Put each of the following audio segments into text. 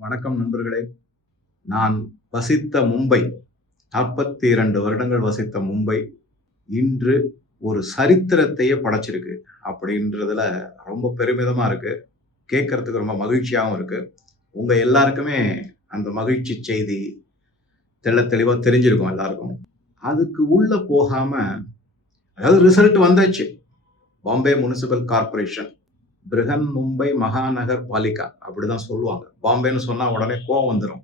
வணக்கம் நண்பர்களே. நான் வசித்த மும்பை 42 வருடங்கள் வசித்த மும்பை இன்று ஒரு சரித்திரத்தையே படைச்சிருக்கு அப்படின்றதுல ரொம்ப பெருமிதமா இருக்கு. கேட்கறதுக்கு ரொம்ப மகிழ்ச்சியாகவும் இருக்கு. உங்க எல்லாருக்குமே அந்த மகிழ்ச்சி செய்தி தெளிவா தெரிஞ்சிருக்கும் எல்லாருக்கும். அதுக்கு உள்ள போகாம, அதாவது ரிசல்ட் வந்தாச்சு. பாம்பே முனிசிபல் கார்ப்பரேஷன், பிருகன் மும்பை மகாநகர் பாலிகா அப்படிதான் சொல்லுவாங்க. பாம்பேன்னு சொன்னா உடனே கோவம் வந்துடும்.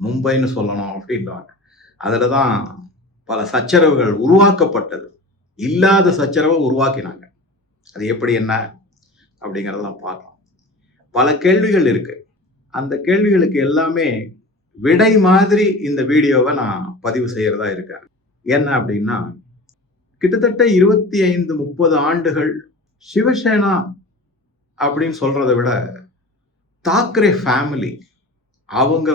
மும்பைன்னு சொல்லணும் அப்படின்றாங்க. அதுலதான் பல சச்சரவுகள் உருவாக்கப்பட்டது. இல்லாத சச்சரவை உருவாக்கினாங்க. அது எப்படி என்ன அப்படிங்கிறதெல்லாம் பார்க்கலாம். பல கேள்விகள் இருக்கு. அந்த கேள்விகளுக்கு எல்லாமே விடை மாதிரி இந்த வீடியோவை நான் பதிவு செய்யறதா இருக்கேன். என்ன அப்படின்னா, கிட்டத்தட்ட 25-30 ஆண்டுகள் சிவசேனா அப்படின்னு சொல்றதை விட தாக்கரே ஃபேமிலி அவங்க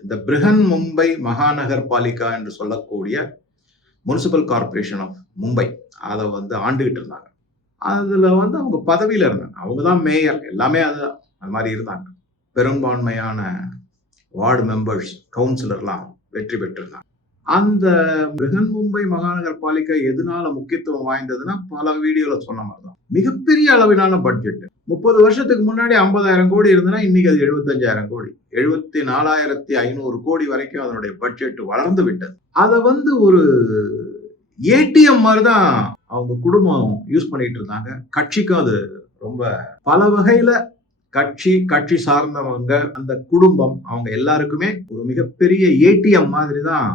இந்த பிருகன் மும்பை மகாநகர் பாலிகா என்று சொல்லக்கூடிய முனிசிபல் கார்பரேஷன் ஆஃப் மும்பை அதை ஆண்டுகிட்டு இருந்தாங்க. அதுல அவங்க பதவியில இருந்தாங்க. அவங்க தான் மேயர், எல்லாமே அது மாதிரி இருந்தாங்க. பெரும்பான்மையான வார்டு மெம்பர்ஸ், கவுன்சிலர்லாம் வெற்றி பெற்றிருந்தாங்க. அந்த பிருகன் மும்பை மகாநகர் பாலிகா எதனால முக்கியத்துவம் வாய்ந்ததுன்னா, பல வீடியோல சொன்ன மாதிரிதான் மிகப்பெரிய அளவிலான பட்ஜெட். 30 வருஷத்துக்கு முன்னாடி 50,000 கோடி இருந்ததுன்னா இன்னைக்கு அது 75,000 கோடி, 74,500 கோடி வரைக்கும் அதனுடைய பட்ஜெட் வளர்ந்து விட்டது. அதை ஒரு ஏடிஎம் மாதிரிதான் அவங்க குடும்பம் யூஸ் பண்ணிட்டு இருந்தாங்க. கட்சிக்கும் அது ரொம்ப பல வகையில கட்சி சார்ந்தவங்க, அந்த குடும்பம், அவங்க எல்லாருக்குமே ஒரு மிகப்பெரிய ஏடிஎம் மாதிரி தான்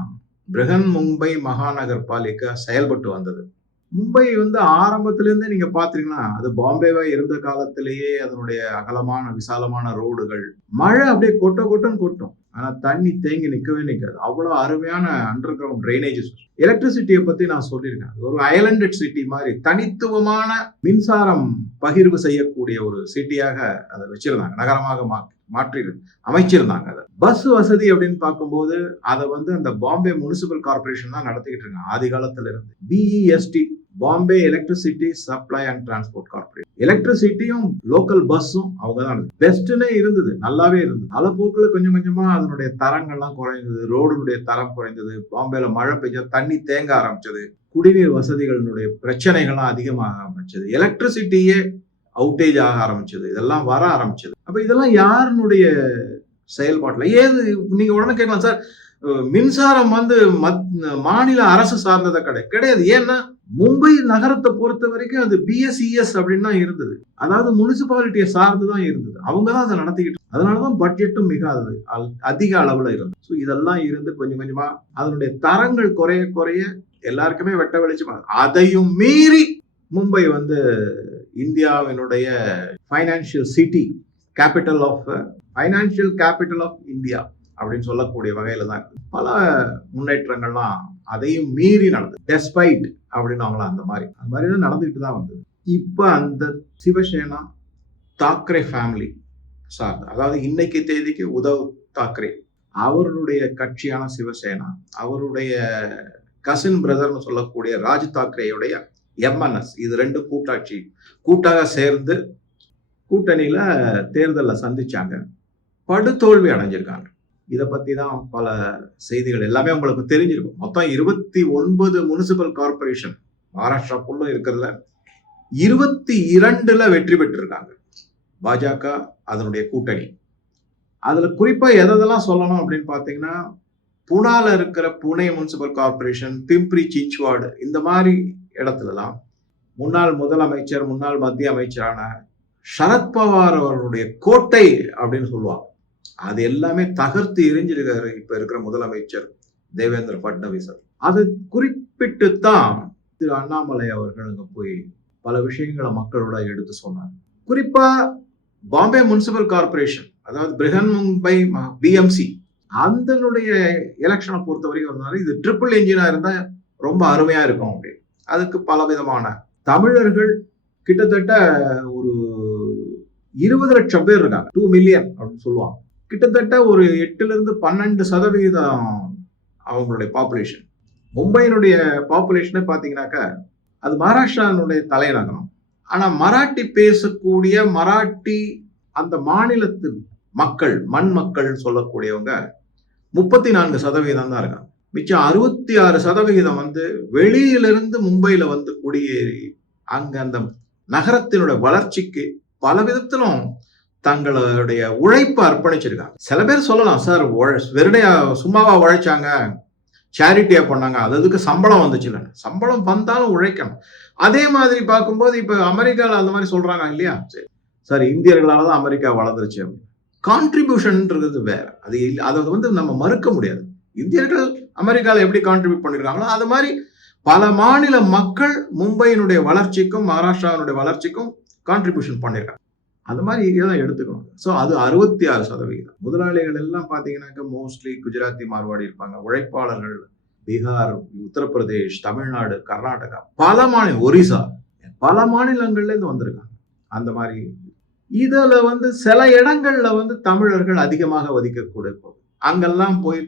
பிருகன் மும்பை மகாநகர் பாலிகா செயல்பட்டு வந்தது. மும்பை ஆரம்பத்திலிருந்தே நீங்க பாத்தீங்கன்னா, அது பாம்பேவா இருந்த காலத்திலேயே அதனுடைய அகலமான விசாலமான ரோடுகள், மழை அப்படியே கொட்டன்னு கொட்டும். ஆனா தண்ணி தேங்கி நிக்கவே நிக்காது. அவ்வளவு அருமையான அண்டர் கிரவுண்ட் டிரைனேஜஸ். எலக்ட்ரிசிட்டியை பத்தி நான் சொல்லியிருக்கேன். அது ஒரு ஐலண்டட் சிட்டி மாதிரி தனித்துவமான மின்சாரம் பகிர்வு செய்யக்கூடிய ஒரு சிட்டியாக அதை வச்சிருந்தாங்க. நகரமாக மாற்றி அமைச்சிருந்தாங்க. அதை பஸ் வசதி அப்படின்னு பார்க்கும்போது அதை அந்த பாம்பே முனிசிபல் கார்பரேஷன் தான் நடத்திக்கிட்டு இருக்காங்க ஆதி காலத்துல இருந்து. BEST, Bombay electricity supply and transport corporation. எலக்ட்ரிசிட்டியும் லோக்கல் பஸ்ஸும் அவங்க தான் பெஸ்ட்னே இருந்தது, நல்லாவே இருந்தது. காலப்போக்கில் கொஞ்சம் கொஞ்சமா அதனுடைய தரங்கள்லாம் குறைந்தது, ரோடுடைய தரம் குறைந்தது, பாம்பேல மழை பெய்ஞ்சா தண்ணி தேங்க ஆரம்பிச்சது, குடிநீர் வசதிகளுடைய பிரச்சனைகள்லாம் அதிகமாக ஆரம்பிச்சது, எலக்ட்ரிசிட்டியே அவுட்டேஜ் ஆக ஆரம்பிச்சது, இதெல்லாம் வர ஆரம்பிச்சது. அப்ப இதெல்லாம் யாருடைய செயல்பாட்டுல? ஏது நீங்க உடனே கேட்கலாம், சார் மின்சாரம் மாநில அரசு சார்ந்ததை கிடையாது. ஏன்னா மும்பை நகரத்தை பொறுத்த வரைக்கும் அது பிஎஸ்இஎஸ் அப்படின்னு இருந்தது. அதாவது முனிசிபாலிட்டியை சார்ந்துதான் இருந்தது. அவங்கதான் அதை நடத்திக்கிட்டு, அதனாலதான் பட்ஜெட்டும் மிக அதிக அளவுல இருந்தது. ஸோ இதெல்லாம் இருந்து கொஞ்சம் கொஞ்சமா அதனுடைய தரங்கள் குறைய எல்லாருக்குமே வெட்ட வெளிச்சமா, அதையும் மீறி மும்பை இந்தியாவினுடைய financial city, financial capital of India அப்படின்னு சொல்லக்கூடிய வகையில தான் பல முன்னேற்றங்கள்லாம் அதையும் மீறி நடந்தது. டெஸ்பைட் அப்படின்னு அந்த மாதிரி தான் நடந்துகிட்டு தான் வந்தது. இப்ப அந்த சிவசேனா தாக்கரே ஃபேமிலி சார்ந்த, அதாவது இன்னைக்கு தேதிக்கு உத்தவ் தாக்கரே அவருடைய கட்சியான சிவசேனா, அவருடைய கசின் பிரதர்னு சொல்லக்கூடிய ராஜ் தாக்கரேயுடைய எம்என்எஸ், இது ரெண்டு கூட்டாக சேர்ந்து கூட்டணியில தேர்தலை சந்திச்சாங்க. படுதோல்வி அடைஞ்சிருக்காங்க. இதை பத்தி தான் பல செய்திகள் எல்லாமே உங்களுக்கு தெரிஞ்சிருக்கும். மொத்தம் 29 முனிசிபல் கார்பரேஷன் மகாராஷ்டிராக்குள்ள இருக்கிறதுல 22ல வெற்றி பெற்றிருக்காங்க பாஜக, அதனுடைய கூட்டணி. அதுல குறிப்பா எதெல்லாம் சொல்லணும் அப்படின்னு பாத்தீங்கன்னா, புனால இருக்கிற புனே முனிசிபல் கார்பரேஷன், பிம்ப்ரி சின்ச்வாடு, இந்த மாதிரி இடத்துலலாம் முன்னாள் முதலமைச்சர், முன்னாள் மத்திய அமைச்சரான சரத்பவார் அவர்களுடைய கோட்டை அப்படின்னு சொல்லுவாங்க. அது எல்லாமே தகர்த்து எரிஞ்சிருக்காரு இப்ப இருக்கிற முதலமைச்சர் தேவேந்திர பட்னவிஸ். அது குறிப்பிட்டுத்தான் திரு அண்ணாமலை அவர்கள் அங்க போய் பல விஷயங்களை மக்களோட எடுத்து சொன்னார். குறிப்பா பாம்பே முனிசிபல் கார்பரேஷன், அதாவது பிருகன் மும்பை பிஎம்சி, அதனுடைய எலெக்ஷனை பொறுத்த வரைக்கும் இது ட்ரிபிள் என்ஜினா இருந்தா ரொம்ப அருமையா இருக்கும் அப்படி. அதுக்கு பல விதமான தமிழர்கள் கிட்டத்தட்ட ஒரு 20 லட்சம் பேர் இருக்காங்க. 2 மில்லியன் அப்படின்னு சொல்லுவாங்க. கிட்டத்தட்ட ஒரு 8-12% அவங்களுடைய பாப்புலேஷன். மும்பையினுடைய பாப்புலேஷனை பாத்தீங்கன்னாக்கா, அது மகாராஷ்டிராவுடைய தலைநகரம். ஆனா மராட்டி பேசக்கூடிய, மராட்டி அந்த மாநிலத்தில் மக்கள், மண் மக்கள் சொல்லக்கூடியவங்க 34% தான் இருக்காங்க. மிச்சம் 66% வந்து வெளியிலிருந்து மும்பையில வந்து குடியேறி அங்க அந்த நகரத்தினுடைய வளர்ச்சிக்கு பல விதத்திலும் தங்களுடைய உழைப்பை அர்ப்பணிச்சிருக்காங்க. சில பேர் சொல்லலாம், சார் வெறுடையா சும்மாவா உழைச்சாங்க, சேரிட்டியா பண்ணாங்க, அதுக்கு சம்பளம் வந்துச்சு இல்ல. சம்பளம் வந்தாலும் உழைக்கணும். அதே மாதிரி பார்க்கும்போது இப்ப அமெரிக்கால அந்த மாதிரி சொல்றாங்க இல்லையா, சார் இந்தியர்களால தான் அமெரிக்கா வளர்ந்துருச்சு. கான்ட்ரிபியூஷன்ன்றது வேற, அதை வந்து நம்ம மறுக்க முடியாது. இந்தியர்கள் அமெரிக்கால எப்படி கான்ட்ரிபியூட் பண்ணிருக்காங்களோ அது மாதிரி பல மாநில மக்கள் மும்பையினுடைய வளர்ச்சிக்கும் மகாராஷ்டிராவினுடைய வளர்ச்சிக்கும் கான்ட்ரிபியூஷன் பண்ணிருக்காங்க. அது மாதிரி இதெல்லாம் எடுத்துக்கணும். ஸோ அது 66%. முதலாளிகள் எல்லாம் பார்த்தீங்கன்னாக்க மோஸ்ட்லி குஜராத்தி, மார்வாடி இருப்பாங்க. உழைப்பாளர்கள் பீகார், உத்தரப்பிரதேஷ், தமிழ்நாடு, கர்நாடகா, பல மாநிலம், ஒரிசா, பல மாநிலங்கள்ல இருந்து வந்திருக்காங்க. அந்த மாதிரி இதுல வந்து சில இடங்கள்ல வந்து தமிழர்கள் அதிகமாக ஒதுக்கக்கூடிய அங்கெல்லாம் போய்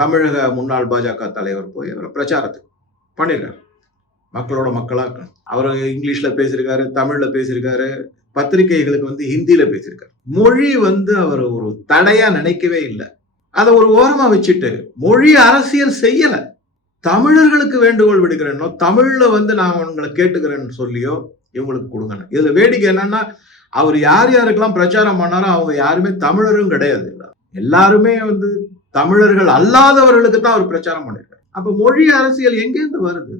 தமிழக முன்னாள் பாஜக தலைவர் போய் அவரை பிரச்சாரத்துக்கு பண்ணியிருக்காரு. மக்களோட மக்களா அவர் இங்கிலீஷ்ல பேசியிருக்காரு, தமிழ்ல பேசியிருக்காரு, பத்திரிகைகளுக்கு வந்து ஹிந்தியில பேசியிருக்காரு. மொழி வந்து அவர் ஒரு தடையா நினைக்கவே இல்லை. அதை ஒரு ஓரமா வச்சுட்டு மொழி அரசியல் செய்யல. தமிழர்களுக்கு வேண்டுகோள் விடுக்கிறேன்னோ, தமிழ்ல வந்து நான் உங்களை கேட்டுக்கிறேன்னு சொல்லியோ இவங்களுக்கு கொடுங்க. இதுல வேடிக்கை என்னன்னா, அவர் யார் யாருக்கெல்லாம் பிரச்சாரம் பண்ணாரோ அவங்க யாருமே தமிழரும் கிடையாது. எல்லாருமே வந்து தமிழர்கள் அல்லாதவர்களுக்கு தான் அவர் பிரச்சாரம் பண்ணிருக்காரு. அப்ப மொழி அரசியல் எங்கேருந்து வருது?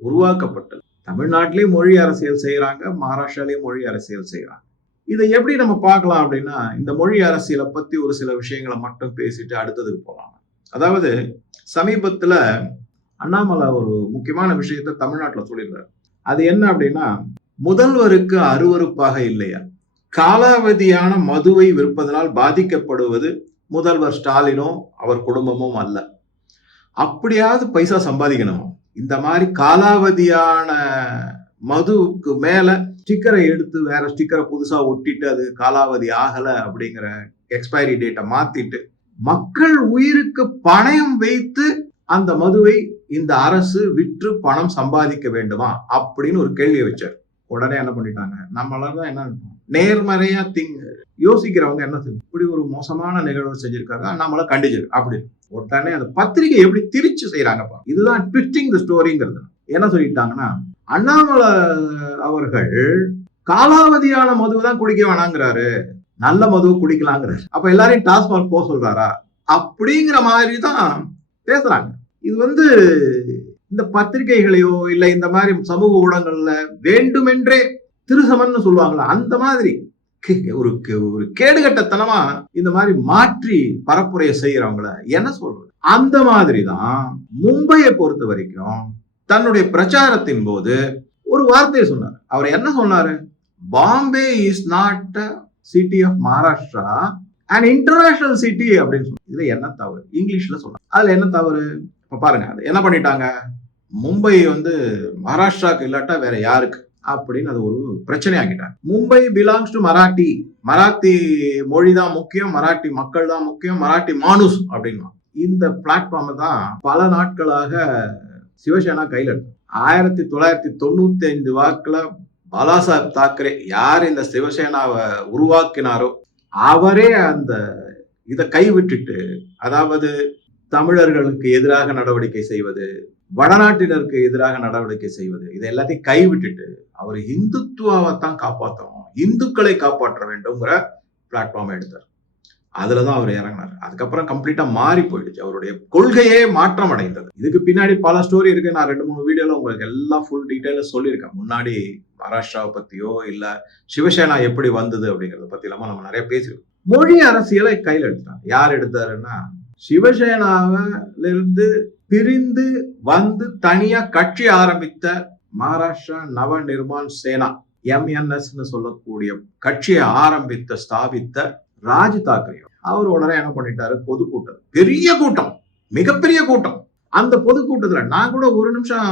உருவாக்கப்பட்டது. தமிழ்நாட்டிலேயும் மொழி அரசியல் செய்யறாங்க, மகாராஷ்டிராலையும் மொழி அரசியல் செய்யறாங்க. இதை எப்படி நம்ம பார்க்கலாம் அப்படின்னா, இந்த மொழி அரசியலை பத்தி ஒரு சில விஷயங்களை மட்டும் பேசிட்டு அடுத்ததுக்கு போகலாம். அதாவது சமீபத்துல அண்ணாமலை ஒரு முக்கியமான விஷயத்த தமிழ்நாட்டில் சொல்லியிருக்காரு. அது என்ன அப்படின்னா, முதல்வருக்கு அருவருப்பாக இல்லையா, காலாவதியான மதுவை விற்பதனால் பாதிக்கப்படுவது முதல்வர் ஸ்டாலினோ அவர் குடும்பமும் அல்ல. அப்படியாவது பைசா சம்பாதிக்கணும். இந்த மாதிரி காலாவதியான மதுவுக்கு மேல ஸ்டிக்கரை எடுத்து வேற ஸ்டிக்கரை புதுசா ஒட்டிட்டு அது காலாவதி ஆகல அப்படிங்கிற எக்ஸ்பைரி டேட்டை மாத்திட்டு மக்கள் உயிருக்கு பணயம் வைத்து அந்த மதுவை இந்த அரசு விற்று பணம் சம்பாதிக்க வேண்டுமா அப்படின்னு ஒரு கேள்வியை வச்சார். உடனே என்ன பண்ணிட்டாங்க, நம்மளாலதான் என்ன நேர்மறையா யோசிக்கிறவங்க என்ன செய்யும், இப்படி ஒரு மோசமான நிகழ்வு செஞ்சிருக்காங்க, நம்மள கண்டிச்சிருக்கு அப்படி. உடனே அந்த பத்திரிகை எப்படி திரிச்சு செய்யறாங்கப்பா, இதுதான் ட்விஸ்டிங் தி ஸ்டோரிங்கிறது. என்ன சொல்லிட்டாங்கன்னா, அண்ணாமலை அவர்கள் காலாவதியான மதுவை தான் குடிக்க வேணாங்கிறாரு, நல்ல மதுவை குடிக்கலாங்கிறாரு. அப்ப எல்லாரையும் டாஸ்மாக் போக சொல்றாரா அப்படிங்கிற மாதிரி தான் பேசுறாங்க. இது வந்து இந்த பத்திரிகைகளையோ இல்ல இந்த மாதிரி சமூக ஊடகங்கள்ல வேண்டுமென்றே திருசமன்னு சொல்லுவாங்களா, அந்த மாதிரி ஒரு கேடுகட்டத்தனமா இந்த மாதிரி மாற்றி பரப்புரைய செய்யறவங்கள என்ன சொல்றது. அந்த மாதிரிதான் மும்பையை பொறுத்த வரைக்கும் தன்னுடைய பிரச்சாரத்தின் போது ஒரு வார்த்தையை சொன்னார். அவர் என்ன சொன்னாரு, Bombay is not city of Maharashtra and international city அப்படின்னு சொன்னார். இதுல என்ன தவறு, இங்கிலீஷ்ல சொன்னார். அதுல என்ன தவறு? இப்ப பாருங்க, அது என்ன பண்ணிட்டாங்க, மும்பை வந்து மகாராஷ்டிராக்கு இல்லாட்டா வேற யாருக்கு அப்படின்னு அது ஒரு பிரச்சனை ஆகிட்டாங்க. மும்பை பிலாங்ஸ் டு மராட்டி, மராத்தி மொழி தான் முக்கியம், மராட்டி மக்கள் தான் முக்கியம், மராட்டி மானுஸ் அப்படின்னு இந்த பிளாட்ஃபார்ம் தான் பல நாட்களாக சிவசேனா கையில் எடுத்து 1995 வாக்குல பாலாசாஹிப் தாக்கரே யார் இந்த சிவசேனாவை உருவாக்கினாரோ அவரே அந்த இதை கைவிட்டுட்டு, அதாவது தமிழர்களுக்கு எதிராக நடவடிக்கை செய்வது, வடநாட்டினருக்கு எதிராக நடவடிக்கை செய்வது, இதை எல்லாத்தையும் கைவிட்டுட்டு அவர் இந்துத்துவாவை தான் காப்பாற்றணும், இந்துக்களை காப்பாற்ற வேண்டும்ங்கிற பிளாட்ஃபார்ம் எடுத்தார். அதுலதான் அவர் இறங்கினார். அதுக்கப்புறம் கம்ப்ளீட்டா மாறி போயிடுச்சு, அவருடைய கொள்கையே மாற்றம் அடைந்தது. இதுக்கு பின்னாடி பல ஸ்டோரி இருக்கு. நான் 2-3 வீடியோல உங்களுக்கு எல்லாம் ஃபுல் டீடைல சொல்லியிருக்கேன். முன்னாடி மகாராஷ்டிராவை பத்தியோ இல்ல சிவசேனா எப்படி வந்தது அப்படிங்கறத பத்தி இல்லாம நம்ம நிறைய பேசிருக்கோம். மொழி அரசியலை கையில் எடுத்தாங்க. யார் எடுத்தாருன்னா, சிவசேனாவிலிருந்து பிரிந்து வந்து தனியா கட்சி ஆரம்பித்த மகாராஷ்டிரா நவ நிர்மான் சேனா, MNS சொல்லக்கூடிய கட்சியை ஆரம்பித்த ஸ்தாபித்த ராஜ் தாக்கரே அவர் உடனே என்ன பண்ணிட்டாரு, பொதுக்கூட்டம், பெரிய கூட்டம், மிகப்பெரிய கூட்டம். அந்த பொதுக்கூட்டத்துல நான் கூட ஒரு நிமிஷம்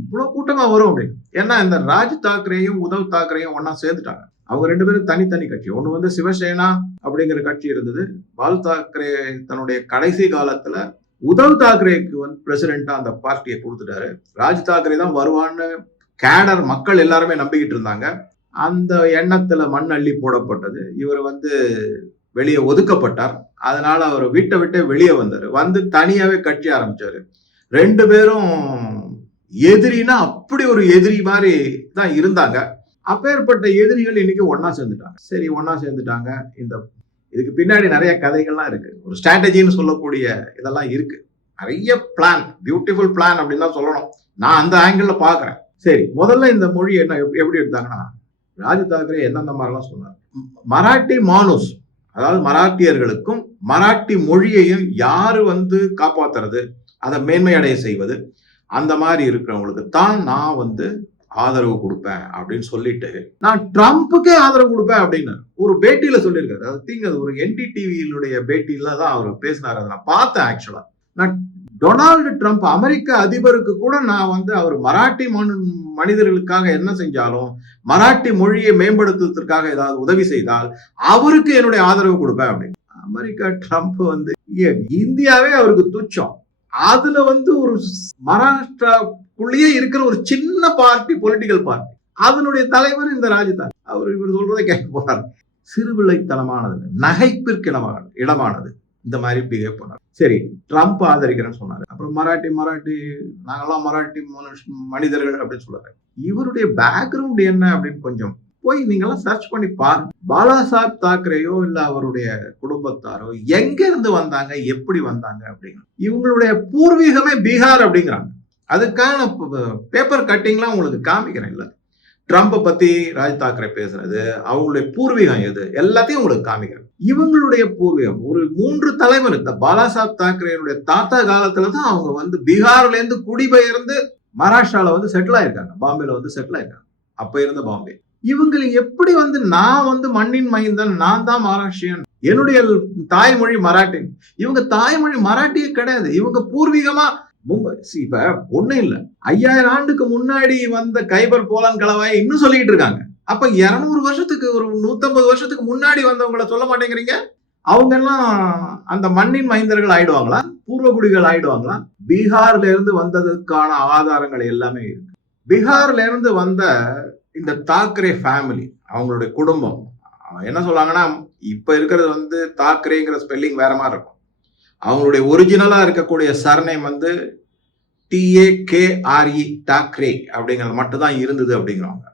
இவ்வளவு கூட்டமா வரும் அப்படின்னு. ஏன்னா இந்த ராஜ் தாக்கரேயும் உத்தவ் தாக்கரேயும் ஒன்னா சேர்ந்துட்டாங்க. அவங்க 2 பேரும் தனித்தனி கட்சி. ஒண்ணு வந்து சிவசேனா அப்படிங்கிற கட்சி இருந்தது. பால் தாக்கரே தன்னுடைய கடைசி காலத்துல உத்தவ் தாக்கரேக்கு வந்து பிரசிடென்டா அந்த பார்ட்டியை கொடுத்துட்டாரு. ராஜ் தாக்கரே தான் வருவான்னு கேடர் மக்கள் எல்லாருமே நம்பிக்கிட்டு இருந்தாங்க. அந்த எண்ணத்துல மண் அள்ளி போடப்பட்டது. இவர் வெளியே ஒதுக்கப்பட்டார். அதனால அவர் வீட்டை விட்டு வெளியே வந்தாரு. தனியாவே கட்சி ஆரம்பிச்சாரு. 2 பேரும் எதிரினா அப்படி ஒரு எதிரி மாதிரி தான் இருந்தாங்க. அப்பேற்பட்ட எதிரிகள் இன்னைக்கு ஒன்னா சேர்ந்துட்டாங்க. சரி, ஒன்னா சேர்ந்துட்டாங்க. இதுக்கு பின்னாடி நிறைய கதைகள்லாம் இருக்கு. ஒரு ஸ்ட்ராட்டஜின்னு சொல்லக்கூடிய இதெல்லாம் இருக்கு. நிறைய பிளான், பியூட்டிஃபுல் பிளான் அப்படின்னு தான் சொல்லணும். நான் அந்த ஆங்கிள் பாக்குறேன். சரி, முதல்ல இந்த மொழி என்ன எப்படி எடுத்தாங்கன்னா, ராஜ் தாக்கரே எந்தெந்த மாதிரிலாம் சொன்னார். மராட்டி மானுஸ், அதாவது மராட்டியர்களுக்கும் மராட்டி மொழியையும் யாரு காப்பாத்துறது, அதை மேன்மையடைய செய்வது, அந்த மாதிரி இருக்கிறவங்களுக்கு தான் நான் ஆதரவு கொடுப்பேன் அப்படின்னு சொல்லிட்டு, நான் ட்ரம்ப்புக்கே ஆதரவு கொடுப்பேன் அப்படின்னு ஒரு பேட்டியில சொல்லியிருக்காரு. அது ஒரு என்டிடிவியினுடைய பேட்டியில தான் அவர் பேசினார். அதை நான் பார்த்தேன். ஆக்சுவலா நான் டொனால்டு ட்ரம்ப் அமெரிக்க அதிபருக்கு கூட நான் அவர் மராட்டி மனிதர்களுக்காக என்ன செஞ்சாலும், மராட்டி மொழியை மேம்படுத்துவதற்காக ஏதாவது உதவி செய்தால் அவருக்கு என்னுடைய ஆதரவு கொடுப்பேன் அப்படின்னு. அமெரிக்கா ட்ரம்ப் இந்தியாவே அவருக்கு துச்சம். அதுல ஒரு மகாராஷ்டிராக்குள்ளேயே இருக்கிற ஒரு சின்ன பார்ட்டி, பொலிட்டிக்கல் பார்ட்டி, அதனுடைய தலைவர் இந்த ராஜ்தானி. இவர் சொல்றதை கேட்க போறாரு. சிறுபிள்ளைத்தனமானது, நகைப்பிற்கு இடமானது, இந்த மாதிரி பிஹேவ் பண்ணார். சரி, ட்ரம்ப் ஆதரிக்கிறேன்னு சொன்னாரு. அப்புறம் மராட்டி நாங்கெல்லாம் மராட்டி மனிதர்கள் அப்படின்னு சொல்றாரு. இவருடைய பேக்ரவுண்ட் என்ன அப்படின்னு கொஞ்சம் போய் நீங்கெல்லாம் சர்ச் பண்ணி பாருங்க. பாலாசாஹிப் தாக்கரேயோ இல்ல அவருடைய குடும்பத்தாரோ எங்க இருந்து வந்தாங்க, எப்படி வந்தாங்க அப்படிங்கிற, இவங்களுடைய பூர்வீகமே பீகார் அப்படிங்கிறாங்க. அதுக்கான பேப்பர் கட்டிங்லாம் உங்களுக்கு காமிக்கிறேன். இல்ல, ட்ரம்ப் பத்தி ராஜ் தாக்கரே பேசுறது, அவங்களுடைய பூர்வீகம் எது, எல்லாத்தையும் உங்களுக்கு காமிக்கிறேன். இவங்களுடைய பூர்வீகம் ஒரு 3 தலைவர். இந்த பாலாசாஹிப் தாக்கரேனுடைய தாத்தா காலத்துலதான் அவங்க பீகார்ல இருந்து குடிபெயர்ந்து மகாராஷ்டிரால செட்டில் ஆயிருக்காங்க. பாம்பேல செட்டில் ஆயிருக்காங்க. அப்ப இருந்த பாம்பே. இவங்களை எப்படி நான் மண்ணின் மைந்தன், நான் தான் மகாராஷ்டிரியன், என்னுடைய தாய்மொழி மராட்டி. இவங்க தாய்மொழி மராட்டியே கிடையாது. இவங்க பூர்வீகமா மும்பை. இப்ப ஒண்ணு இல்ல, 5000 ஆண்டுக்கு முன்னாடி வந்த கைபர் போலான் கலவாயை இன்னும் சொல்லிட்டு இருக்காங்க. அப்ப 200 வருஷத்துக்கு, ஒரு 150 வருஷத்துக்கு முன்னாடி வந்தவங்களை சொல்ல மாட்டேங்கிறீங்க. அவங்க எல்லாம் அந்த மண்ணின் மைந்தர்கள் ஆயிடுவாங்களா, பூர்வகுடிகள் ஆயிடுவாங்களா? பீகார்ல இருந்து வந்ததுக்கான ஆதாரங்கள் எல்லாமே இருக்கு. பீகார்ல இருந்து வந்த இந்த தாக்கரே ஃபேமிலி, அவங்களுடைய குடும்பம் என்ன சொல்றாங்கன்னா, இப்ப இருக்கிறது தாக்கரேங்கிற ஸ்பெல்லிங் வேற மாதிரி இருக்கும். அவங்களுடைய ஒரிஜினலா இருக்கக்கூடிய சர்நேம் TAKRE, டாக்ரே அப்படிங்கிறது மட்டும் தான் இருந்தது அப்படிங்கிறாங்க.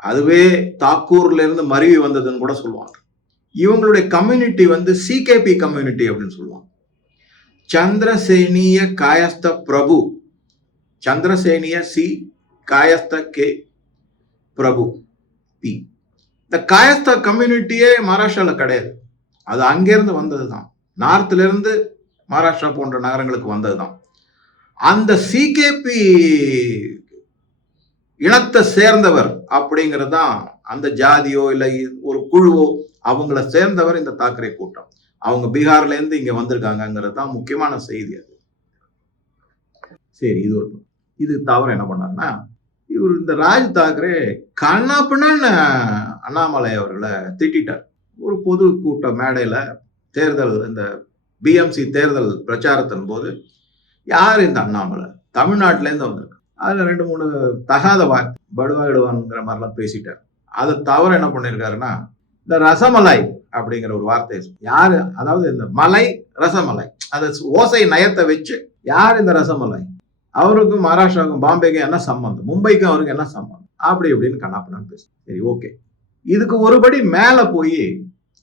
அதுவே தாக்கூர்ல இருந்து மருவி வந்ததுன்னு கூட சொல்லுவாங்க. இவங்களுடைய கம்யூனிட்டி CKP கம்யூனிட்டி அப்படின்னு சொல்லுவாங்க. சந்திரசேனிய காயஸ்த பிரபு, சந்திரசேனிய சி, காயஸ்த கே, பிரபு பி. இந்த காயஸ்த கம்யூனிட்டியே மகாராஷ்டிரால கிடையாது. அது அங்கிருந்து வந்ததுதான். நார்த்ல இருந்து மகாராஷ்டிரா போன்ற நகரங்களுக்கு வந்ததுதான். அந்த CKP இனத்தை சேர்ந்தவர் அப்படிங்கிறது தான், அந்த ஜாதியோ இல்ல ஒரு குழுவோ அவங்கள சேர்ந்தவர் இந்த தாக்கரே கூட்டம். அவங்க பீகார்ல இருந்து இங்க வந்திருக்காங்கிறது தான் முக்கியமான செய்தி. அது சரி, இது தவிர என்ன பண்ணாருன்னா, இவர் இந்த ராஜ் தாக்கரே கண்ணாப்பின்னு அண்ணாமலை அவர்களை திட்டார். ஒரு பொது கூட்ட மேடையில தேர்தல், இந்த BMC தேர்தல் பிரச்சாரத்தின் போது, யார் இந்த அண்ணாமலை, தமிழ்நாட்டில இருந்து வந்திருக்கு, அதுல 2-3 தகாத வார்த்தை, படுவாயிடுவான்ங்கிற மாதிரிலாம் பேசிட்டார். அதை தவிர என்ன பண்ணிருக்காருன்னா, இந்த ரசமலாய் அப்படிங்கிற ஒரு வார்த்தை, யாரு, அதாவது இந்த மலை ரசமலை, அதை ஓசை நயத்தை வச்சு, யார் இந்த ரசமலாய், அவருக்கும் மகாராஷ்டிராவுக்கும் பாம்பேக்கும் என்ன சம்பந்தம், மும்பைக்கும் அவருக்கு என்ன சம்பந்தம், அப்படி இப்படின்னு கண்ணாப்பண்ணான்னு பேசு. சரி, ஓகே. இதுக்கு ஒருபடி மேல போய்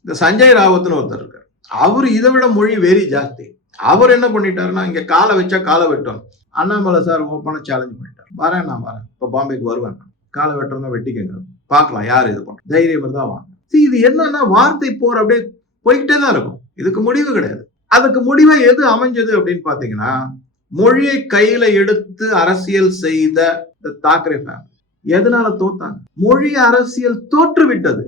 இந்த சஞ்சய் ராவத்னு ஒருத்தர் இருக்காரு. அவரு இதை விட மொழி வெறி ஜாஸ்தி. அவர் என்ன பண்ணிட்டாருன்னா, இங்க காலை வச்சா காலை வெட்டணும். அண்ணாமலை சார் ஓப்பனா சேலஞ்ச் பண்ணிட்டார். நான் வரேன், இப்ப பாம்பேக்கு வருவேன், காலை வெட்டுறதா வெட்டிக்கங்க, பார்க்கலாம் யார் இது பண்ற, தைரியம் தான் வாங்க. இது என்னன்னா, வார்த்தை போற அப்படியே போய்கிட்டே தான் இருக்கும். இதுக்கு முடிவு கிடையாது. அதுக்கு முடிவை எது அமைஞ்சது அப்படின்னு பாத்தீங்கன்னா, மொழியை கையில எடுத்து அரசியல் செய்த இந்த தாக்கரே ஃபேமிலி எதனால தோத்தாங்க? மொழி அரசியல் தோற்று விட்டது.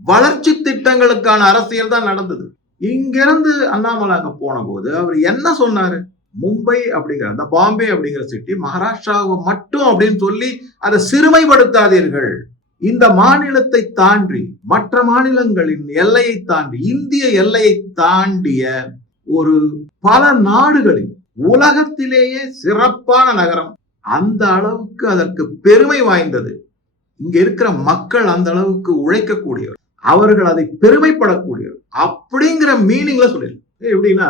வளர்ச்சி திட்டங்களுக்கான அரசியல் தான் நடந்தது. இங்கிருந்து அண்ணாமலை அங்க போன போது அவர் என்ன சொன்னாரு? மும்பை அப்படிங்கிற, அந்த பாம்பே அப்படிங்கிற சிட்டி மகாராஷ்டிராவை மட்டும் அப்படின்னு சொல்லி அதை சிறுமைப்படுத்தாதீர்கள். இந்த மாநிலத்தை தாண்டி மற்ற மாநிலங்களின் எல்லையை தாண்டி, இந்திய எல்லையை தாண்டிய ஒரு பல நாடுகளில் உலகத்திலேயே சிறப்பான நகரம், அந்த அளவுக்கு அதற்கு பெருமை வாய்ந்தது இங்க இருக்கிற மக்கள் அந்த அளவுக்கு உழைக்கக்கூடியவர், அவர்கள் அதை பெருமைப்படக்கூடியவர் அப்படிங்கிற மீனிங்ல சொல்லிடு. எப்படின்னா,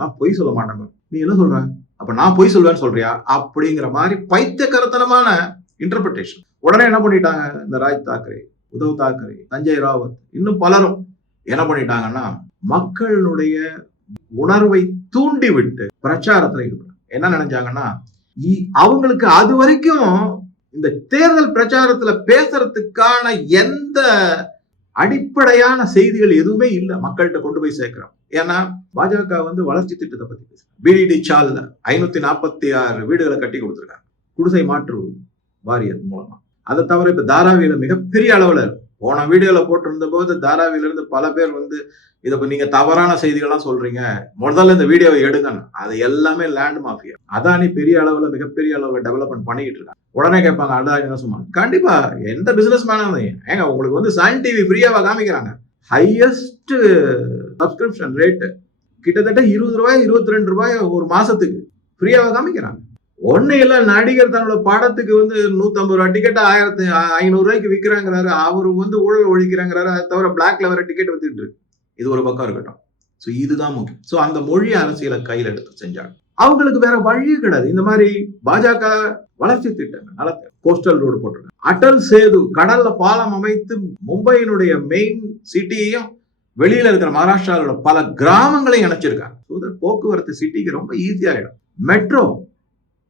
நான் பொய் சொல்ல மாட்டேன், நீ என்ன சொல்ற, அப்ப நான் பொய் சொல்வேன்னு சொல்றியா அப்படிங்கிற மாதிரி பைத்தியக்கரத்தனமான இன்டர்பிரேஷன். உடனே என்ன பண்ணிட்டாங்க, இந்த ராஜ் தாக்கரே, உத்தவ் தாக்கரே, சஞ்சய் ராவத், இன்னும் பலரும் என்ன பண்ணிட்டாங்கன்னா, மக்களுடைய உணர்வை தூண்டி விட்டு பிரச்சாரத்துல ஈடுபட என்ன நினைச்சாங்கன்னா, அவங்களுக்கு அது வரைக்கும் இந்த தேர்தல் பிரச்சாரத்துல பேசுறதுக்கான எந்த அடிப்படையான செய்திகள் எதுவுமே இல்லை, மக்கள்கிட்ட கொண்டு போய் சேர்க்கிறோம். ஏன்னா பாஜக வளர்ச்சி திட்டத்தை பத்தி பேசுறாங்க. பிடிடி சால்ல 546 வீடுகளை கட்டி கொடுத்திருக்காங்க குடிசை மாற்று வாரியத்தின் மூலமா. அதை தவிர இப்ப தாராவியில மிகப்பெரிய அளவுல போன வீடியோல போட்டிருந்த போது தாராவில இருந்து பல பேர் இதை நீங்க தவறான செய்திகள்லாம் சொல்றீங்க, முதல்ல இந்த வீடியோவை எடுங்கன்னு. அது எல்லாமே லேண்ட் மாஃபியா. அதானி பெரிய அளவுல மிகப்பெரிய அளவுல டெவலப்மெண்ட் பண்ணிக்கிட்டு இருக்காங்க. உடனே கேட்பாங்க, அதானி என்ன சொன்னாங்க, கண்டிப்பா எந்த பிசினஸ் மேனும் ஏங்க உங்களுக்கு சன் டிவி ஃப்ரீயாவா காமிக்கிறாங்க, ஹையஸ்ட் சப்ஸ்கிரிப்ஷன் ரேட்டு கிட்டத்தட்ட 20 ரூபாய் 22 ரூபாய் ஒரு மாசத்துக்கு ஃப்ரீயாவா காமிக்கிறாங்க. ஒண்ணு இல்ல, நடிகர் தன்னோட படத்துக்கு 150 ரூபாய் டிக்கெட் 1500 ரூபாய்க்கு விற்கிறாங்கிறாரு. அவரு ஊழல் ஒழிக்கிறாங்கிறாரு. அதை தவிர பிளாக்ல வர டிக்கெட் வித்துட்டு இருக்கு. இது ஒரு பக்கம் இருக்கட்டும். சோ இதுதான் முக்கியம். சோ அந்த மொழி அரசியலை கையில் எடுத்து செஞ்சாங்க. அவங்களுக்கு வேற வழியே கிடையாது. இந்த மாதிரி பாஜக வளர்ச்சி திட்டங்கள், கோஸ்டல் ரோடு போட்டிருக்காங்க, அடல் சேது கடல்ல பாலம் அமைத்து மும்பையினுடைய மெயின் சிட்டியையும் வெளியில இருக்கிற மகாராஷ்டிராவோட பல கிராமங்களையும் இணைச்சிருக்காங்க. போக்குவரத்து சிட்டிக்கு ரொம்ப ஈஸியாயிடும். மெட்ரோ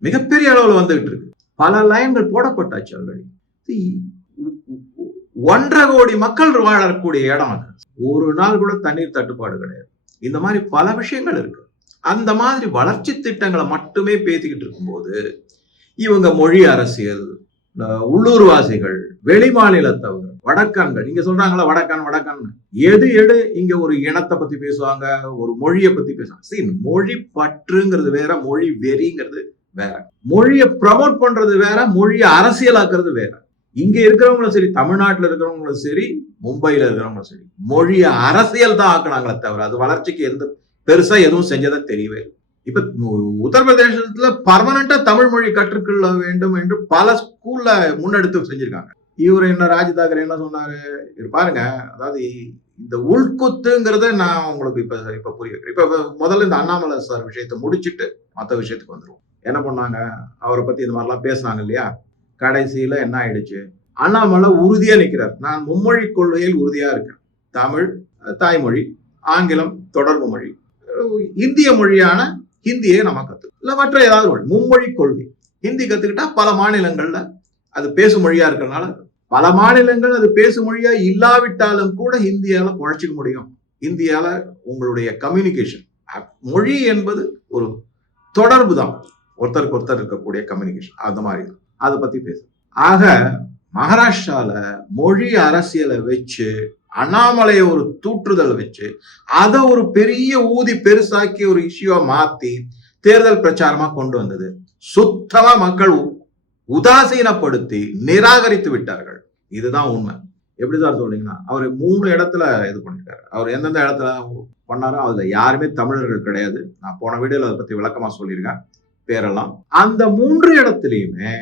மிகப்பெரிய அளவுல வந்துகிட்டு இருக்கு. பல லைன்கள் போடப்பட்டாச்சு ஆல்ரெடி. 1.5 கோடி மக்கள் வாழக்கூடிய இடம் அது. ஒரு நாள் கூட தண்ணீர் தட்டுப்பாடு கிடையாது. இந்த மாதிரி பல விஷயங்கள் இருக்கு. அந்த மாதிரி வளர்ச்சி திட்டங்களை மட்டுமே பேசிக்கிட்டு இருக்கும்போது இவங்க மொழி அரசியல், உள்ளூர்வாசிகள், வெளி மாநிலத்தவர், வடக்கான்கள், இங்க சொல்றாங்களா வடக்கான் எடு இங்க ஒரு இனத்தை பத்தி பேசுவாங்க, ஒரு மொழியை பத்தி பேசுவாங்க. மொழி பற்றுங்கிறது வேற, மொழி வெறிங்கிறது வேற. மொழியை ப்ரமோட் பண்றது வேற, மொழியை அரசியலாக்குறது வேற. இங்க இருக்கிறவங்களும் சரி, தமிழ்நாட்டில் இருக்கிறவங்களும் சரி, மும்பையில இருக்கிறவங்களும் சரி, மொழியை அரசியல் தான் ஆக்குனாங்களே தவிர அது வளர்ச்சிக்கு எந்த பெருசா எதுவும் செஞ்சதா தெரியவே இல்லை. இப்ப உத்தரப்பிரதேசத்துல பர்மனண்டா தமிழ் மொழி கற்றுக்கொள்ள வேண்டும் என்று பல ஸ்கூல்ல முன்னெடுத்து செஞ்சிருக்காங்க. இவரு என்ன ராஜ் தாக்கரே என்ன சொன்னாரு பாருங்க, அதாவது இந்த உள்குத்துங்கிறத நான் உங்களுக்கு இப்ப புரிய வைக்கிறேன். இப்ப முதல்ல இந்த அண்ணாமலை சார் விஷயத்தை முடிச்சுட்டு மற்ற விஷயத்துக்கு வந்துருவோம். என்ன பண்ணாங்க, அவரை பத்தி இது மாதிரிலாம் பேசினாங்க இல்லையா. கடைசியில என்ன ஆயிடுச்சு, அண்ணாமலை உறுதியா நிற்கிறார், நான் மும்மொழி கொள்கையில் உறுதியா இருக்கேன். தமிழ் தாய்மொழி, ஆங்கிலம் தொடர்பு மொழி, இந்திய மொழியான ஹிந்தியை நம்ம கத்துக்கணும், இல்ல மற்ற ஏதாவது மொழி. மும்மொழி கொள்கை. ஹிந்தி கத்துக்கிட்டா பல மாநிலங்கள்ல அது பேசு மொழியா இருக்கிறதுனால, பல மாநிலங்கள் அது பேசு மொழியா இல்லாவிட்டாலும் கூட ஹிந்தியால பொழைச்சிக்க முடியும். இந்தியால உங்களுடைய கம்யூனிகேஷன், மொழி என்பது ஒரு தொடர்பு தான், ஒருத்தருக்கு ஒருத்தர் இருக்கக்கூடிய கம்யூனிகேஷன். அந்த மாதிரி தான் அதை பத்தி பேசு. ஆக மகாராஷ்டிரால மொழி அரசியலை வச்சு அண்ணாமலையை ஒரு தூற்றுதல் வச்சு அதை ஒரு பெரிய ஊதி பெருசாக்கி ஒரு இஷ்யூவா மாத்தி தேர்தல் பிரச்சாரமா கொண்டு வந்தது. சுத்தமா மக்கள் உதாசீனப்படுத்தி நிராகரித்து விட்டார்கள். இதுதான் உண்மை. எப்படி சார் சொல்றீங்கன்னா, அவர் 3 இடத்துல இது பண்ணிட்டாரு. அவர் எந்தெந்த இடத்துல பண்ணாரோ அதுல யாருமே தமிழர்கள் கிடையாது. நான் போன வீடியோல அதை பத்தி விளக்கமா சொல்லியிருக்கேன் பேரெல்லாம். அந்த 3 இடத்திலையுமே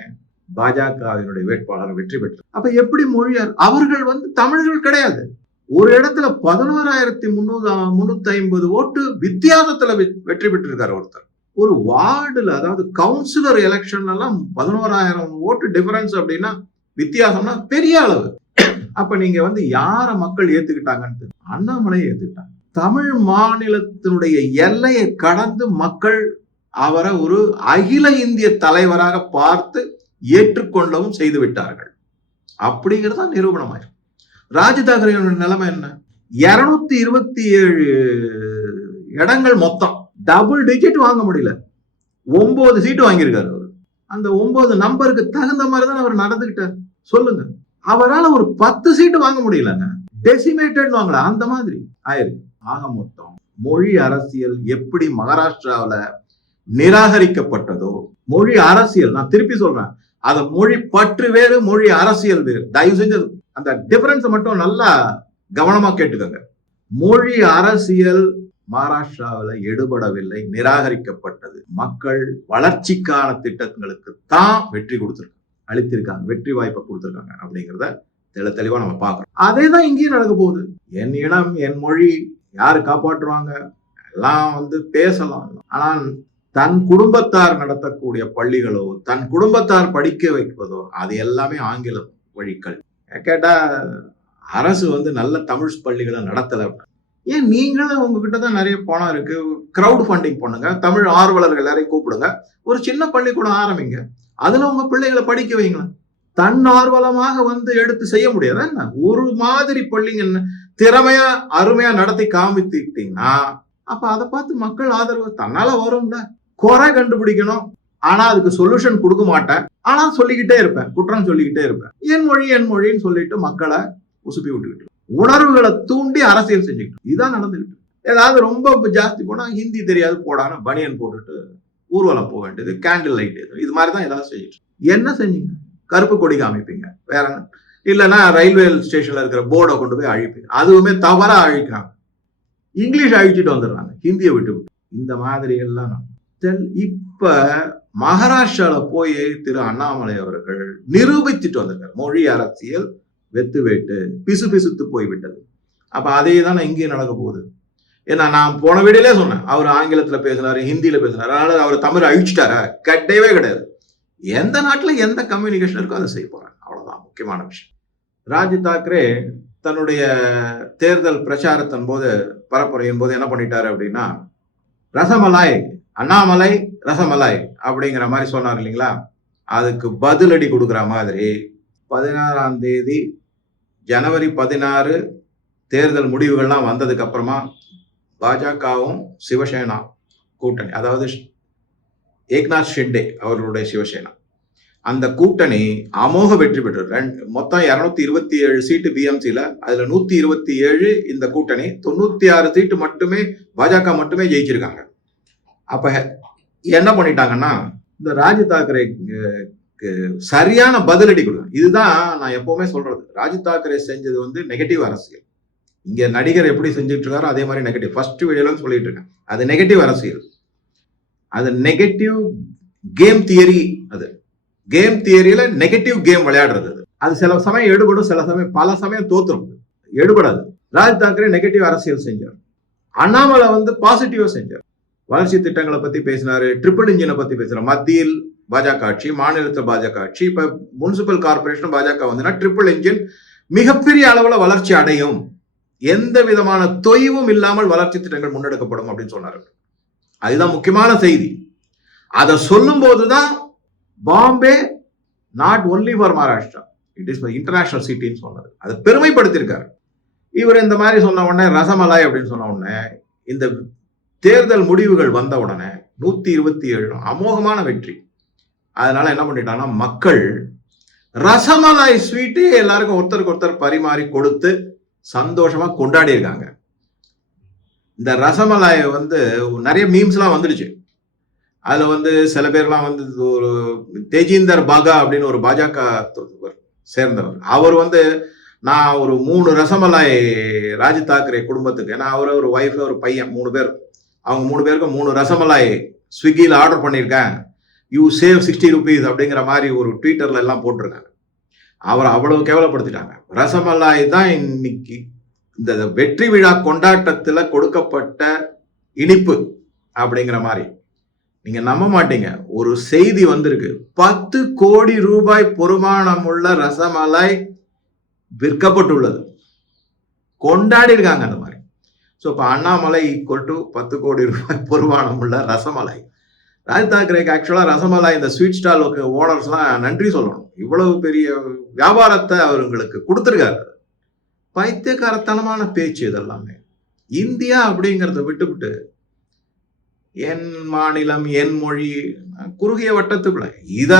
பாஜகவினுடைய வேட்பாளர் வெற்றி பெற்றார். அப்ப எப்படி மொழியார், அவர்கள் தமிழர்கள் கிடையாது. ஒரு இடத்துல 11,350 ஓட்டு வித்தியாசத்துல வெற்றி பெற்றிருக்காரு ஒருத்தர். ஒரு வார்டுல, அதாவது கவுன்சிலர் எலெக்ஷன்ல எல்லாம் 11,000 ஓட்டு டிஃபரன்ஸ் அப்படின்னா, வித்தியாசம்னா பெரிய அளவு. அப்ப நீங்க யார மக்கள் ஏத்துக்கிட்டாங்கன்னு, அண்ணாமலையை ஏத்துக்கிட்டாங்க. தமிழ் மாநிலத்தினுடைய எல்லையை கடந்து மக்கள் அவரை ஒரு அகில இந்திய தலைவராக பார்த்து ஏற்றுக்கொள்ளவும் செய்து விட்டார்கள். அப்படிங்கிறதா நிரூபணமாயிரும். ராஜ் தாக்கரேயோட நிலைமை என்ன, 227 இடங்கள் மொத்தம், டபுள் டிஜிட் வாங்க முடியல, 9 சீட்டு வாங்கியிருக்காரு அவர். அந்த 9 நம்பருக்கு தகுந்த மாதிரி தான் அவர் நடந்துகிட்டார். சொல்லுங்க, அவரால் ஒரு 10 சீட்டு வாங்க முடியலங்க, டெசிமேட்டட் வாங்கல, அந்த மாதிரி ஆயிருக்கு. ஆக மொத்தம் மொழி அரசியல் எப்படி மகாராஷ்டிராவில நிராகரிக்கப்பட்டதோ, மொழி அரசியல், நான் திருப்பி சொல்றேன், அத மொழி பற்று வேறு, மொழி அரசியல் வேறு. தயவு செஞ்சு அந்த டிஃபரன்ஸ் மட்டும் நல்லா கவனமா கேட்டுக்கோங்க. மொழி அரசியல் மகாராஷ்டிராவில் எடுபடவில்லை, நிராகரிக்கப்பட்டது. மக்கள் வளர்ச்சிக்கான திட்டங்களுக்கு தான் வெற்றி கொடுத்திருக்காங்க. அளித்திருக்காங்க, வெற்றி வாய்ப்பை கொடுத்திருக்காங்க அப்படிங்கிறத தெளிவா நம்ம பார்க்கறோம். அதே தான் இங்கேயும் நடக்க போகுது. என் இனம், என் மொழி யாரு காப்பாற்றுவாங்க? எல்லாம் பேசலாம். ஆனால் தன் குடும்பத்தார் நடத்தக்கூடிய பள்ளிகளோ, தன் குடும்பத்தார் படிக்க வைப்பதோ, அது எல்லாமே ஆங்கில வழிக்கல்வி. கேட்டா அரசு நல்ல தமிழ் பள்ளிகளை நடத்தல. ஏன் நீங்களும் உங்ககிட்ட தான் நிறைய பணம் இருக்கு, கிரவுட் ஃபண்டிங் பண்ணுங்க, தமிழ் ஆர்வலர்கள் எல்லாரையும் கூப்பிடுங்க, ஒரு சின்ன பள்ளிக்கூடம் ஆரம்பிங்க, அதுல உங்க பிள்ளைகளை படிக்க வைங்க. தன்னார்வலமாக எடுத்து செய்ய முடியாது என்ன? ஒரு மாதிரி பள்ளிங்க திறமையா அருமையா நடத்தி காமித்துட்டீங்கன்னா அப்ப அதை பார்த்து மக்கள் ஆதரவு தன்னால வரும்ல. குறை கண்டுபிடிக்கணும், ஆனா அதுக்கு சொல்யூஷன் கொடுக்க மாட்டேன், ஆனா சொல்லிக்கிட்டே இருப்பேன், குற்றம் சொல்லிக்கிட்டே இருப்பேன். என் மொழி என் மொழின்னு சொல்லிட்டு மக்களை உசுப்பி விட்டுக்கிட்டு உணர்வுகளை தூண்டி அரசியல் செஞ்சுக்கிட்டு இதுதான் நடந்துகிட்டு. ஏதாவது ரொம்ப ஜாஸ்தி போனா ஹிந்தி தெரியாது போடான்னு பனியன் போட்டுட்டு ஊர்வலம் போக வேண்டியது, கேண்டில் லைட் இது மாதிரிதான் ஏதாவது செஞ்சுட்டு. என்ன செஞ்சீங்க? கருப்பு கொடி காமிப்பீங்க, வேற என்ன? இல்லைன்னா ரயில்வே ஸ்டேஷன்ல இருக்கிற போர்டை கொண்டு போய் அழிப்பீங்க, அதுவுமே தவறா அழிக்கிறாங்க. இங்கிலீஷ் அழிச்சிட்டு வந்துடுறாங்க, ஹிந்தியை விட்டு விட்டு. இந்த மாதிரி எல்லாம் இப்ப மகாராஷ்டிரால போய் திரு அண்ணாமலை அவர்கள் நிரூபிச்சுட்டு வந்திருக்காரு, மொழி அரசியல் வெத்து வேட்டு பிசு பிசுத்து போய்விட்டது. அப்ப அதே தான் இங்கேயும் நடக்க போகுது. ஏன்னா நான் போன வீடியோலே சொன்னேன், அவர் ஆங்கிலத்துல பேசினாரு, ஹிந்தியில பேசினாரு, அதனால அவர் தமிழ் அழிச்சிட்டாரா? கிடையவே கிடையாது. எந்த நாட்டுல எந்த கம்யூனிகேஷன் இருக்கோ அதை செய்ய போறாங்க, அவ்வளவுதான் முக்கியமான விஷயம். ராஜ் தாக்கரே தன்னுடைய தேர்தல் பிரச்சாரத்தின் போது பரப்புரையின் போது என்ன பண்ணிட்டாரு அப்படின்னா, ரசமலாய் அண்ணாமலை ரசமலாய் அப்படிங்கிற மாதிரி சொன்னார் இல்லைங்களா? அதுக்கு பதிலடி கொடுக்குற மாதிரி 16ஆம் தேதி ஜனவரி 16 தேர்தல் முடிவுகள்லாம் வந்ததுக்கு அப்புறமா பாஜகவும் சிவசேனா கூட்டணி, அதாவது ஏக்நாத் ஷிண்டே அவர்களுடைய சிவசேனா, அந்த கூட்டணி அமோக வெற்றி பெற்றது. மொத்தம் 227 சீட்டு பிஎம்சில, அதுல 127 இந்த கூட்டணி, 96 சீட்டு மட்டுமே பாஜக மட்டுமே ஜெயிச்சிருக்காங்க. அப்ப என்ன பண்ணிட்டாங்கன்னா, இந்த ராஜ் தாக்கரே சரியான பதிலடி கொடுக்கும். இதுதான் நான் எப்பவுமே சொல்றது, ராஜ் தாக்கரே செஞ்சது நெகட்டிவ் அரசியல். இங்க நடிகர் எப்படி செஞ்சுட்டு இருக்காரோ அதே மாதிரி நெகட்டிவ். ஃபர்ஸ்ட் வீடியோல சொல்லிட்டு இருக்கேன், அது நெகட்டிவ் அரசியல், அது நெகட்டிவ் கேம் தியரி. அது கேம் தியரியில நெகட்டிவ் கேம் விளையாடுறது. அது சில சமயம் எடுபடும், சில சமயம் பல சமயம் தோத்துரும், எடுபடாது. ராஜ் தாக்கரே நெகட்டிவ் அரசியல் செஞ்சார். அண்ணாமலை பாசிட்டிவா செஞ்சார். வளர்ச்சி திட்டங்களை பத்தி பேசினாரு, ட்ரிபிள் இன்ஜினை பத்தி பேசுறாரு. மத்தியில் பாஜக ஆட்சி, மாநிலத்தில் பாஜக ஆட்சி, இப்ப முனிசிபல் கார்பரேஷன் பாஜக வந்ததுன்னா ட்ரிபிள் இன்ஜின் மிகப்பெரிய அளவுல வளர்ச்சி அடையும், எந்த விதமான தொய்வும் இல்லாமல் வளர்ச்சி திட்டங்கள் முன்னெடுக்கப்படும் அப்படின்னு சொன்னாரு. அதுதான் முக்கியமான செய்தி. அதை சொல்லும் போதுதான் Bombay not only for Maharashtra, it is international சிட்டின்னு சொன்னது. அதை பெருமைப்படுத்திருக்காரு. இவர் இந்த மாதிரி சொன்ன உடனே ரசமலாய் அப்படின்னு சொன்ன உடனே, இந்த தேர்தல் முடிவுகள் வந்த உடனே 127 அமோகமான வெற்றி. அதனால என்ன பண்ணிட்டாங்கன்னா, மக்கள் ரசமலாய் ஸ்வீட்டு எல்லாருக்கும் ஒருத்தருக்கு ஒருத்தர் பரிமாறி கொடுத்து சந்தோஷமா கொண்டாடி இருக்காங்க. இந்த ரசமலாய் நிறைய மீம்ஸ் எல்லாம் வந்துடுச்சு. அதுல சில பேர்லாம் ஒரு தேஜிந்தர் பாகா அப்படின்னு ஒரு பாஜக சேர்ந்தவர், அவர் நான் ஒரு 3 ரசமலாய் ராஜ் தாக்கரே குடும்பத்துக்கு, ஏன்னா அவரு ஒரு ஒய்ஃப் ஒரு பையன் 3 பேர், அவங்க 3 பேருக்கு 3 ரசமலாய் ஸ்விக்கியில் ஆர்டர் பண்ணியிருக்கேன், யூ சேவ் 60 rupees அப்படிங்கிற மாதிரி ஒரு ட்விட்டர்ல எல்லாம் போட்டிருக்காங்க. அவரை அவ்வளவு கேவலப்படுத்திட்டாங்க. ரசமலாய் தான் இன்னைக்கு இந்த வெற்றி விழா கொண்டாட்டத்துல கொடுக்கப்பட்ட இனிப்பு அப்படிங்கிற மாதிரி. நீங்க நம்ப மாட்டீங்க, ஒரு செய்தி வந்திருக்கு, 10 கோடி ரூபாய் பொறுமானம் உள்ள ரசமலாய் விற்கப்பட்டுள்ளது, கொண்டாடி இருக்காங்க அந்த மாதிரி. ஸோ இப்போ அண்ணாமலை ஈக்குவல் டு 10 கோடி ரூபாய் பொறுமானம் உள்ள ரசமலாய். ராஜ் தாக்கரேக்கு ஆக்சுவலா ரசமலாய் இந்த ஸ்வீட் ஸ்டால் ஓனர்ஸ்லாம் நன்றி சொல்லணும், இவ்வளவு பெரிய வியாபாரத்தை அவங்களுக்கு கொடுத்துருக்காரு. பைத்தியக்காரத்தனமான பேச்சு இதெல்லாமே. இந்தியா அப்படிங்கிறத விட்டுவிட்டு என் மாநிலம் என் மொழி குறுகிய வட்டத்துக்குள்ள இதை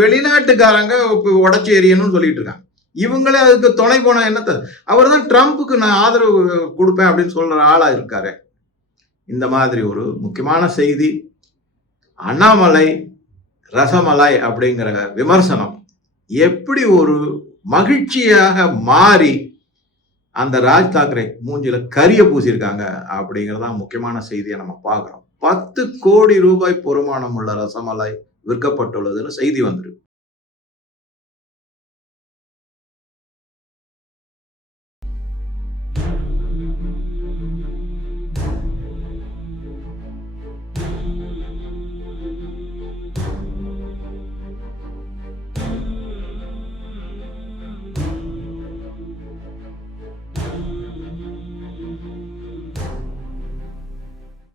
வெளிநாட்டுக்காரங்க உடச்சி எறியணும்னு சொல்லிட்டு இருக்காங்க. இவங்களே அதுக்கு துணை போன என்னத்த, அவர் தான் ட்ரம்ப்புக்கு நான் ஆதரவு கொடுப்பேன் அப்படின்னு சொல்ற ஆளா இருக்காரு. இந்த மாதிரி ஒரு முக்கியமான செய்தி. அண்ணாமலை ரசமலாய் அப்படிங்கிற விமர்சனம் எப்படி ஒரு மகிழ்ச்சியாக மாறி அந்த ராஜ் தாக்கரே மூஞ்சில கரிய பூசியிருக்காங்க அப்படிங்கறதான் முக்கியமான செய்தியை நம்ம பார்க்கிறோம். 10 கோடி ரூபாய் பொறுமானம் உள்ள ரசமலாய் விற்கப்பட்டுள்ளதுன்னு செய்தி வந்திருக்கு.